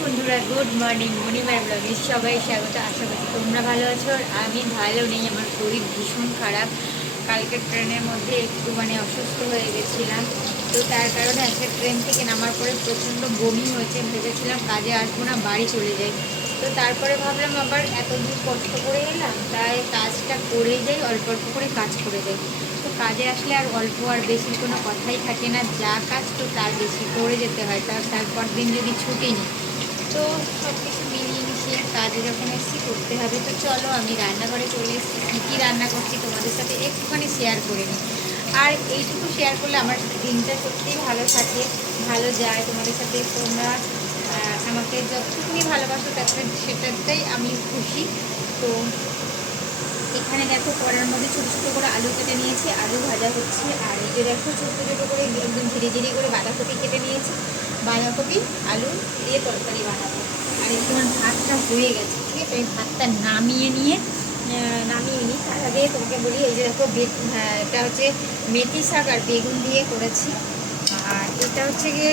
বন্ধুরা good morning মণিমার ব্লগে সবাই স্বাগত। আশা করছি তোমরা ভালো আছো আর আমি ভালো নেই, আমার শরীর ভীষণ খারাপ। কালকে ট্রেনের মধ্যে একটু মানে অসুস্থ হয়ে গেছিলাম। তো তার কারণে আজকে ট্রেন থেকে নামার পরে প্রচণ্ড বমি হয়েছে, ভেবেছিলাম কাজে আসব না, বাড়ি চলে যাই। তো তারপরে ভাবলাম আবার এত দূর কষ্ট করে এলাম, তাই কাজটা করেই যাই, অল্প অল্প করে কাজ করে যাই। তো কাজে আসলে আর অল্প আর বেশি কোনো কথাই থাকে না, যা কাজ তো তার বেশি করে যেতে হয়, তার তারপর দিন যদি ছুটি নিই। তো সব কিছু মিলিয়ে মিশিয়ে কাজে যখন এসেছি, করতে হবে। তো চলো, আমি রান্নাঘরে চলে এসেছি। কী কী রান্না করছি তোমাদের সাথে একটুখানি শেয়ার করে নিই। আর এইটুকু শেয়ার করলে আমার দিনটা সত্যিই ভালো থাকে, ভালো যায় তোমাদের সাথে। তোমরা আমাকে যতটুকুনি ভালোবাসো তাতে সেটাতেই আমি খুশি। তো এখানে দেখো, কড়ার মধ্যে ছোটো ছোটো করে আলু কেটে নিয়েছি। আলু ভাজা হচ্ছে। আর এই যে দেখো, ছোটো ছোটো করে একদম ধীরে ধীরে করে বাঁধাকপি কেটে নিয়েছি। বাঁধাকপি, আলু দিয়ে তরকারি বানাবো। আর এই তোমার ভাতটা হয়ে গেছে, ঠিক আছে? আমি ভাতটা নামিয়ে নিয়ে নামিয়ে নিই। তার আগে তোমাকে বলি, এই যে দেখো এটা হচ্ছে মেথি শাক আর বেগুন দিয়ে করেছি। আর এটা হচ্ছে গিয়ে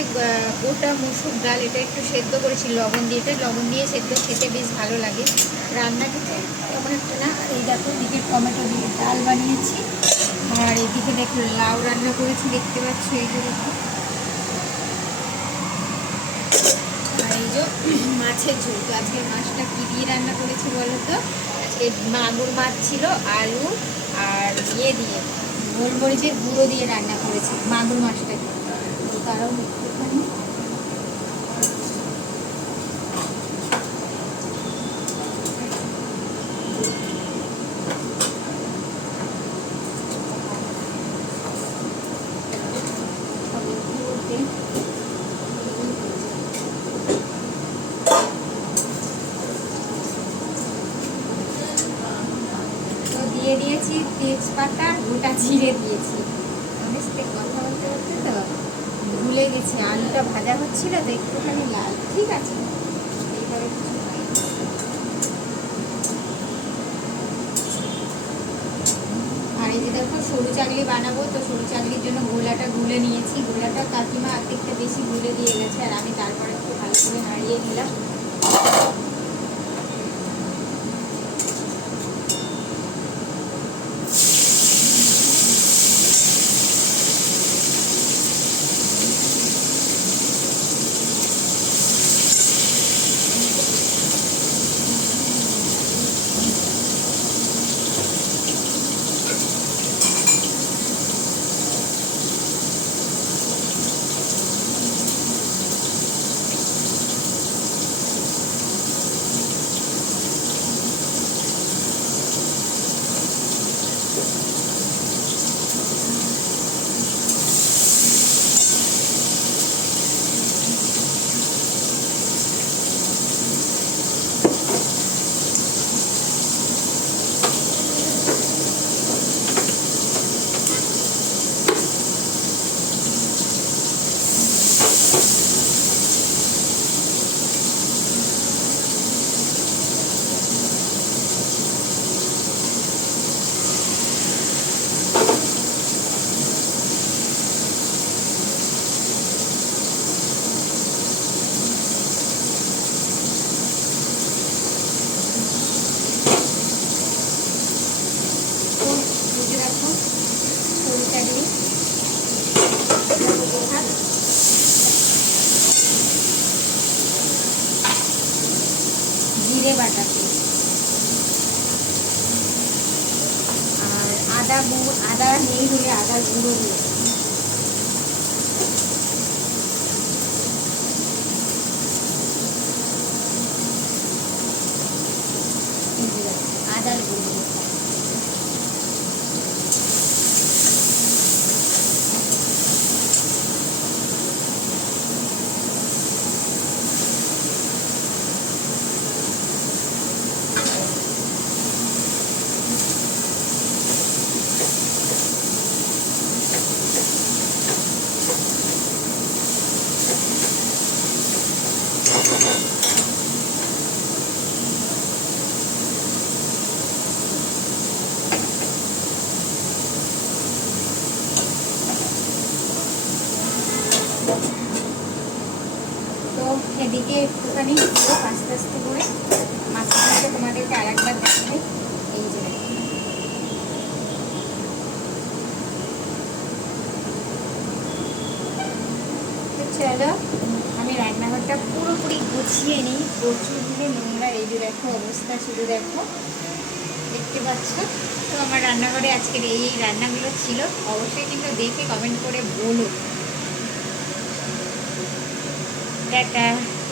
গোটা মুসুর ডাল। এটা একটু সেদ্ধ করেছি, লবণ দিয়ে। এটা লবণ দিয়ে সেদ্ধ, খেতে বেশ ভালো লাগে। রান্না খেতে তেমন একটা না। আর এই দেখো, এদিকে টমেটো দিয়ে ডাল বানিয়েছি। আর এদিকে দেখো, লাউ রান্না করেছি, দেখতে পাচ্ছি? এই যে দেখো আর এই যে মাছের ঝোল। তো আজকে মাছটা কী দিয়ে রান্না করেছি বলো তো? আজকে মাগুর মাছ ছিল, আলু আর ইয়ে দিয়ে, গোলমরিচের গুঁড়ো দিয়ে রান্না করেছি মাগুর মাছটা তো তারাও একটুখানি তো দিয়ে দিয়েছি, তেজপাতা, গোটা জিরে দিয়েছি। আমাদের সাথে কথা বলতে বলতে তো ভুলে গেছি, আলুটা ভাজা হচ্ছিল তো একটুখানি লাল। ঠিক আছে, এইভাবে আর এই যে দেখো, সরু চাকলি বানাবো তো সরু চাকলির জন্য গোলাটা গুলে নিয়েছি। গোলাটা কাকিমা অর্ধেকটা বেশি গুলে দিয়ে গেছে, আর আমি তারপরে একটু ভালো করে নাড়িয়ে নিলাম তো বুঝে রাখো সরু চাকলি ভাত জিরে বাটা আর আদা গুঁড়ো আদা নেই হলে আদা গুঁড়ো দিয়ে আদার গুঁড়ো দিয়ে একটুখানি হোক আস্তে আস্তে করে। মাছগুলোকে তোমাদেরকে আর একবার দেখাই। এই যে চলো, আমি রান্নাঘরটা পুরোপুরি গুছিয়ে নিই। প্রচুরগুলো নোংরা, এই যে দেখো অবস্থা, শুধু দেখো। দেখতে পাচ্ছ? তো আমার রান্নাঘরে আজকের এই রান্নাগুলো ছিল। অবশ্যই কিন্তু দেখে কমেন্ট করে বলো। 嘎嘎